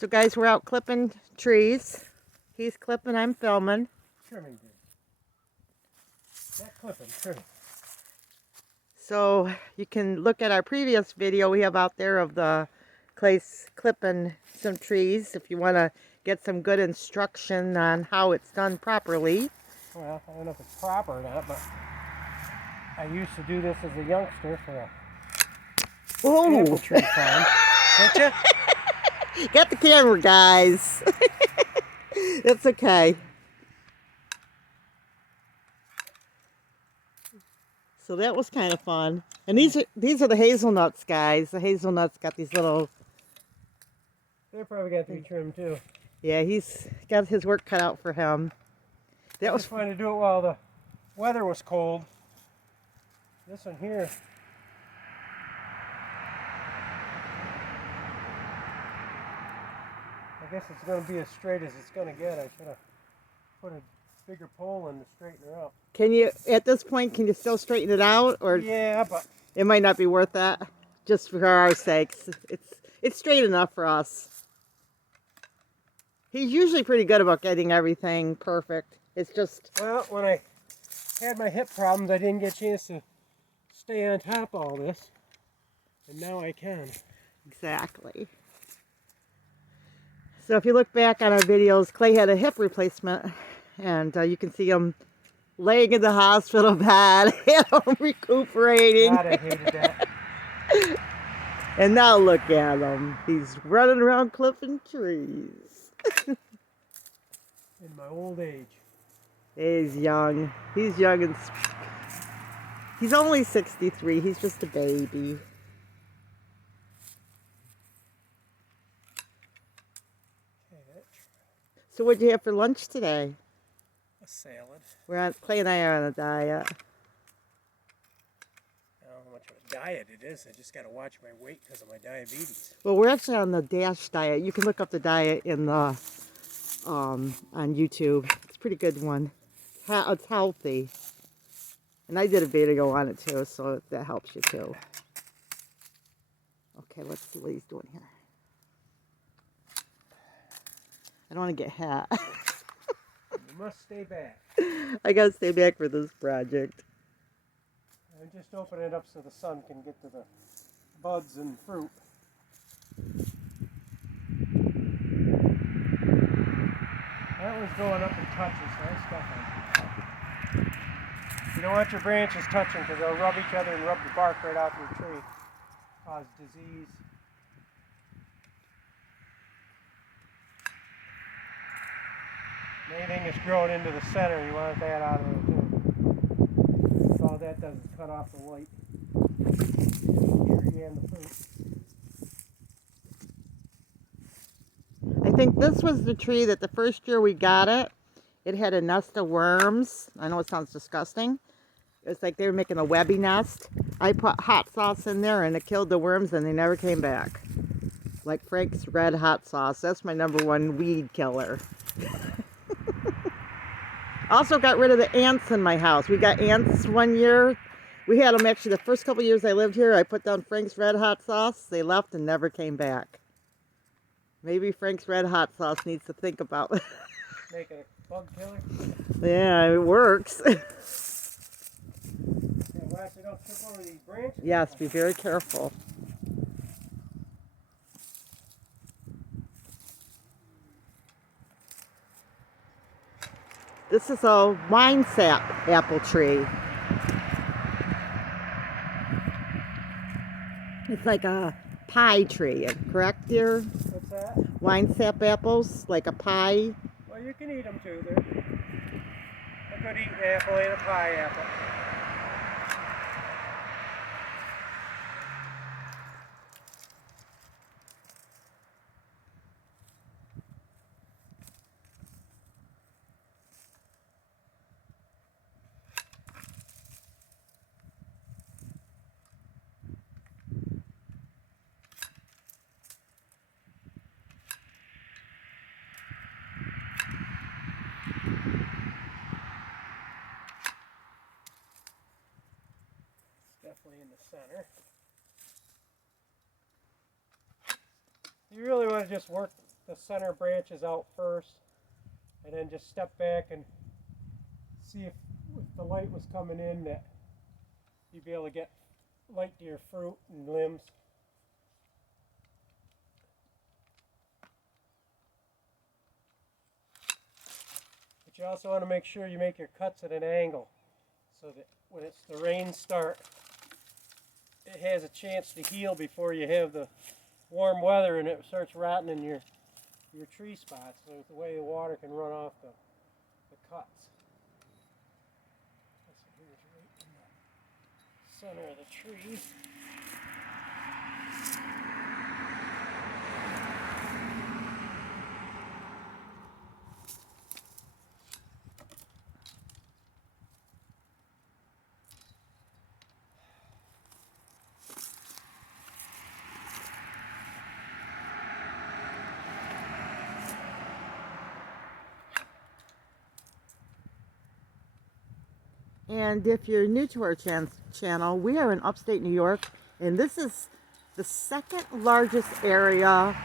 So guys, we're out clipping trees. He's clipping, I'm filming. Trimming, dude. Not clipping, trimming. So you can look at our previous video we have out there of the Clay's clipping some trees if you want to get some good instruction on how it's done properly. Well, I don't know if it's proper or not, but I used to do this as a youngster for a apple tree farm. Didn't you? Get the camera, guys. It's okay. So that was kind of fun. And these are the hazelnuts, guys. The hazelnuts got these little... They're probably got to be trimmed too. Yeah, he's got his work cut out for him. That was fun to do it while the weather was cold. This one here. I guess it's going to be as straight as it's going to get. I should have put a bigger pole in to straighten her up. Can you, at this point, can you still straighten it out? Or yeah, but it might not be worth that, just for our sakes. It's straight enough for us. He's usually pretty good about getting everything perfect. It's just... Well, when I had my hip problems, I didn't get a chance to stay on top of all this. And now I can. Exactly. So if you look back on our videos, Clay had a hip replacement. And you can see him laying in the hospital bed, recuperating. God, I hated that. And now look at him. He's running around clipping trees. In my old age. He's young. He's young and... He's only 63. He's just a baby. So what'd you have for lunch today? A salad. Clay and I are on a diet. I don't know how much of a diet it is. I just got to watch my weight because of my diabetes. Well, we're actually on the DASH diet. You can look up the diet in the on YouTube. It's a pretty good one. It's healthy. And I did a video on it too, so that helps you too. Okay, let's see what he's doing here. I don't want to get hit. You must stay back. I gotta stay back for this project. I just open it up so the sun can get to the buds and fruit. That one's going up in touches, so that's stuff. You don't want your branches touching because they'll rub each other and rub the bark right off your tree. Cause disease. Anything that's growing into the center, you want that out of there too. So all that does is cut off the light. Tree and the fruit. I think this was the tree that the first year we got it, it had a nest of worms. I know it sounds disgusting. It was like they were making a webby nest. I put hot sauce in there and it killed the worms and they never came back. Like Frank's Red Hot Sauce. That's my #1 weed killer. Also got rid of the ants in my house. We got ants one year. We had them actually the first couple years I lived here. I put down Frank's Red Hot Sauce. They left and never came back. Maybe Frank's Red Hot Sauce needs to think about it. Make a bug killer? Yeah, it works. Yeah, watch it don't trip over these branches. Yes, be very careful. This is a wine sap apple tree. It's like a pie tree, correct, dear? What's that? Wine sap apples, like a pie. Well, you can eat them too. They're a good eating apple and a pie apple. Definitely in the center. You really want to just work the center branches out first, and then just step back and see if the light was coming in, that you'd be able to get light to your fruit and limbs. But you also want to make sure you make your cuts at an angle so that when it's the rains start, it has a chance to heal before you have the warm weather and it starts rotting in your tree spots, so the way the water can run off the cuts. This one here is right in the center of the tree. And if you're new to our channel, we are in upstate New York, and this is the second largest area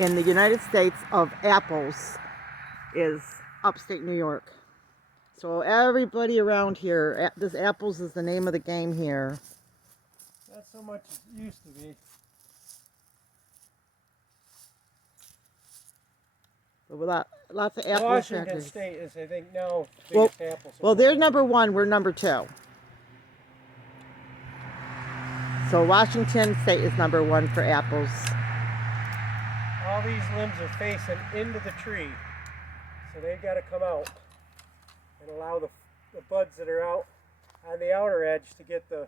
in the United States of apples is upstate New York. So everybody around here, this apples is the name of the game here. Not so much as it used to be. But with lots of apple Washington factories. State is, I think, now the biggest apple supply. Well, they're number one, we're number two. So Washington State is number one for apples. All these limbs are facing into the tree, so they've got to come out and allow the buds that are out on the outer edge to get the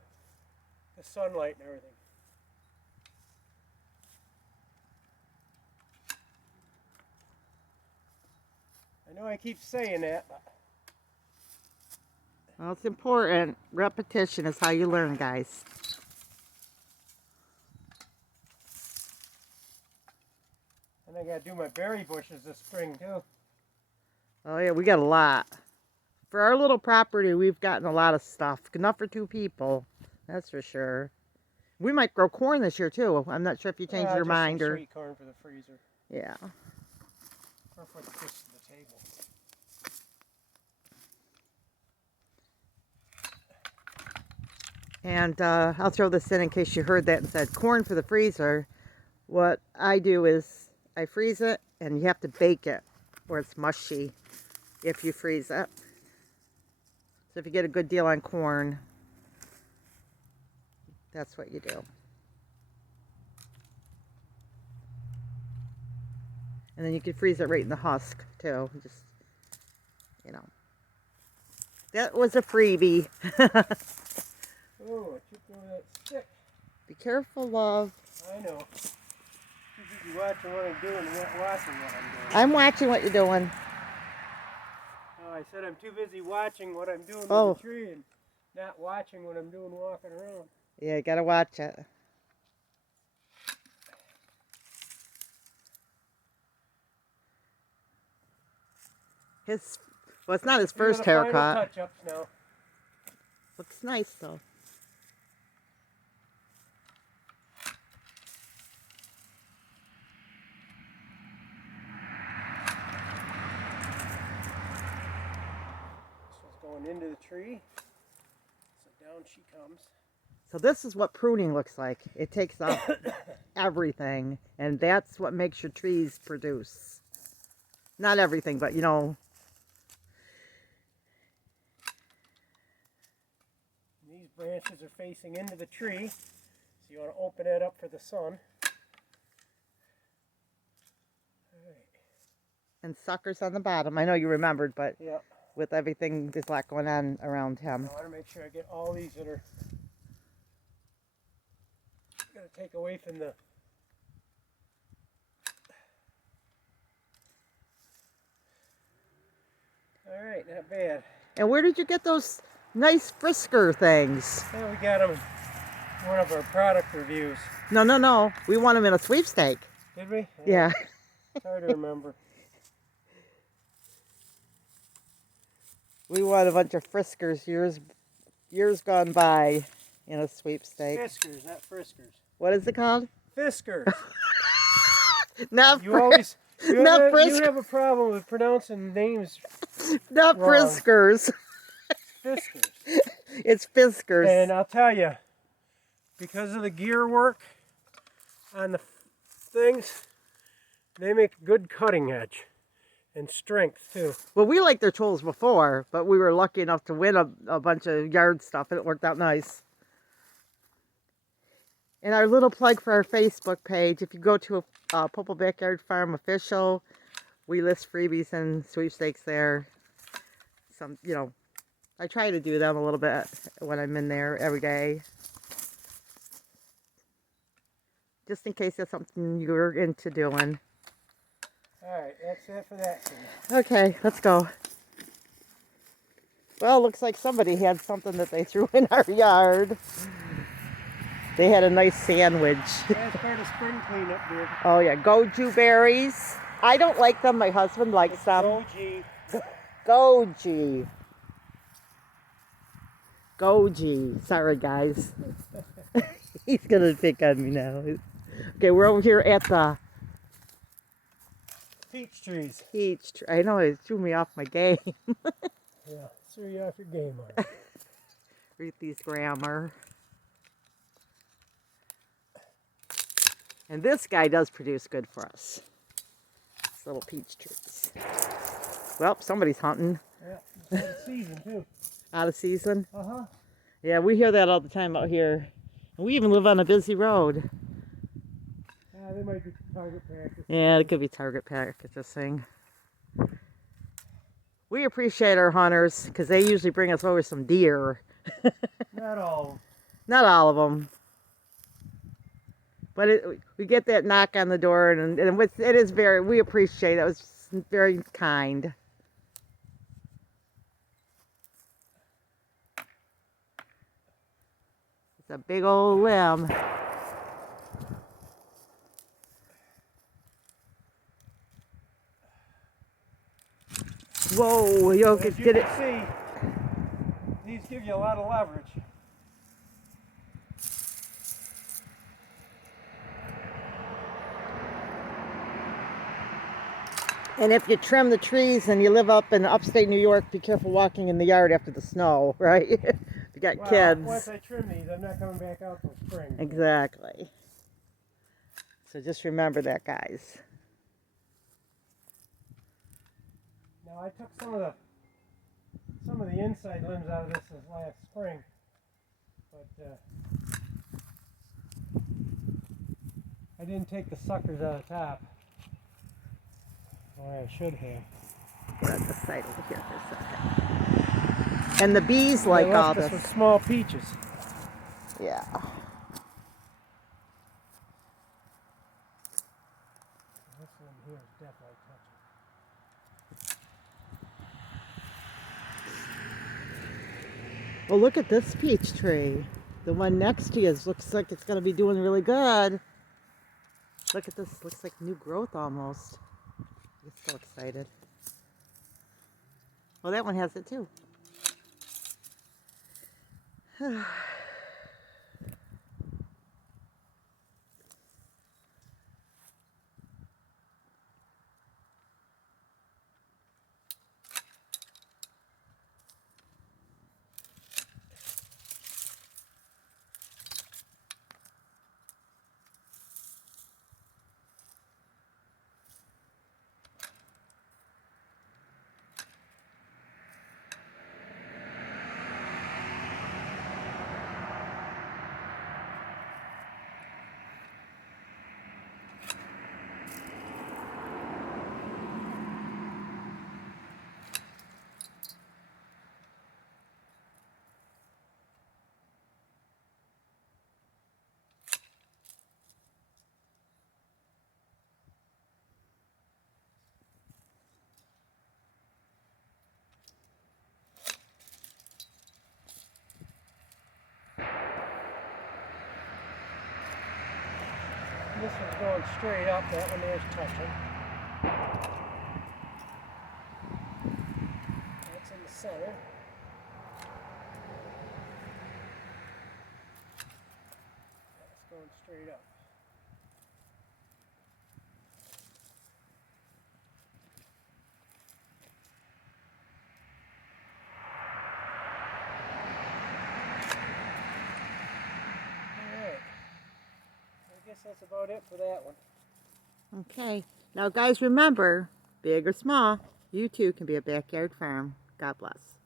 sunlight and everything. I know I keep saying that, but Well, it's important. Repetition is how you learn, guys. and I got to do my berry bushes this spring too. Oh yeah, we got a lot. For our little property, we've gotten a lot of stuff. Enough for two people, that's for sure. We might grow corn this year too. I'm not sure if you changed your Just mind some or... sweet corn for the freezer. Yeah. Or for the fish to the table. And I'll throw this in case you heard that and said corn for the freezer. What I do is I freeze it, and you have to bake it or it's mushy if you freeze it. So if you get a good deal on corn, that's what you do. And then you can freeze it right in the husk too. Just, you know. That was a freebie. Oh, I tripped over that stick. Be careful, love. I know. Too busy watching what I'm doing and not watching what I'm doing. I'm watching what you're doing. Oh, I said I'm too busy watching what I'm doing with Oh. the tree and not watching what I'm doing walking around. Yeah, you gotta watch it. Well, it's not his first haircut. Touch-ups now. Looks nice though. This one's going into the tree. So down she comes. So this is what pruning looks like. It takes off everything, and that's what makes your trees produce. Not everything, but you know. These branches are facing into the tree, so you want to open it up for the sun. And suckers on the bottom. I know you remembered, but Yeah. with everything, there's a lot going on around him. I want to make sure I get all these that are going to take away from the... All right, not bad. And where did you get those nice Frisker things? Yeah, we got them in one of our product reviews. No, no, no. We won them in a sweepstake. Did we? Yeah. It's hard to remember. We won a bunch of Friskers years gone by in a sweepstake. Fiskers, not Friskers. What is it called? Fiskers. Not You always Not You have a problem with pronouncing names not wrong. Friskers. Fiskers. It's Fiskers. And I'll tell you, because of the gear work on the things, they make good cutting edge and strength too. Well, we liked their tools before, but we were lucky enough to win a bunch of yard stuff, and it worked out nice. And our little plug for our Facebook page, if you go to Popple Backyard Farm Official, we list freebies and sweepstakes there. Some, you know, I try to do them a little bit when I'm in there every day. Just in case that's something you're into doing. Alright, that's it for that thing. Okay, let's go. Well, looks like somebody had something that they threw in our yard. They had a nice sandwich. That's part of spring cleanup, dude. Oh yeah, goju berries. I don't like them. My husband likes them. Goji. Goji. Goji. Sorry, guys. He's gonna pick on me now. Okay, we're over here at the Peach trees. peach tree. I know it threw me off my game. Yeah, threw you off your game on it. Read these grammar. And this guy does produce good for us. These little peach trees. Well, somebody's hunting. Yeah, it's out of season too. Out of season? Uh-huh. Yeah, we hear that all the time out here. And we even live on a busy road. They might be target practice. Yeah, it could be target practice, this thing. We appreciate our hunters because they usually bring us over some deer. Not all. Not all of them. But we get that knock on the door, and it is very, we appreciate it. It was very kind. It's a big old limb. Whoa, yo, As you get it. can see, these give you a lot of leverage. And if you trim the trees and you live up in upstate New York, be careful walking in the yard after the snow, right? If you got kids. Once I trim these, I'm not coming back out till spring. Exactly. So just remember that, guys. Now I took some of the inside limbs out of this last spring, but I didn't take the suckers out of the top. Or I should have. We're at the side over here for a second. And the bees like They all left us this. with small peaches. Yeah. This one here is definitely touching. Well, look at this peach tree. The one next to you looks like it's going to be doing really good. Look at this. Looks like new growth almost. I'm so excited. Well, that one has it too. This one's going straight up, that one there's touching. That's in the center. That's going straight up. that's about it for that one. Okay. Now, guys, remember, big or small, you too can be a backyard farm. God bless.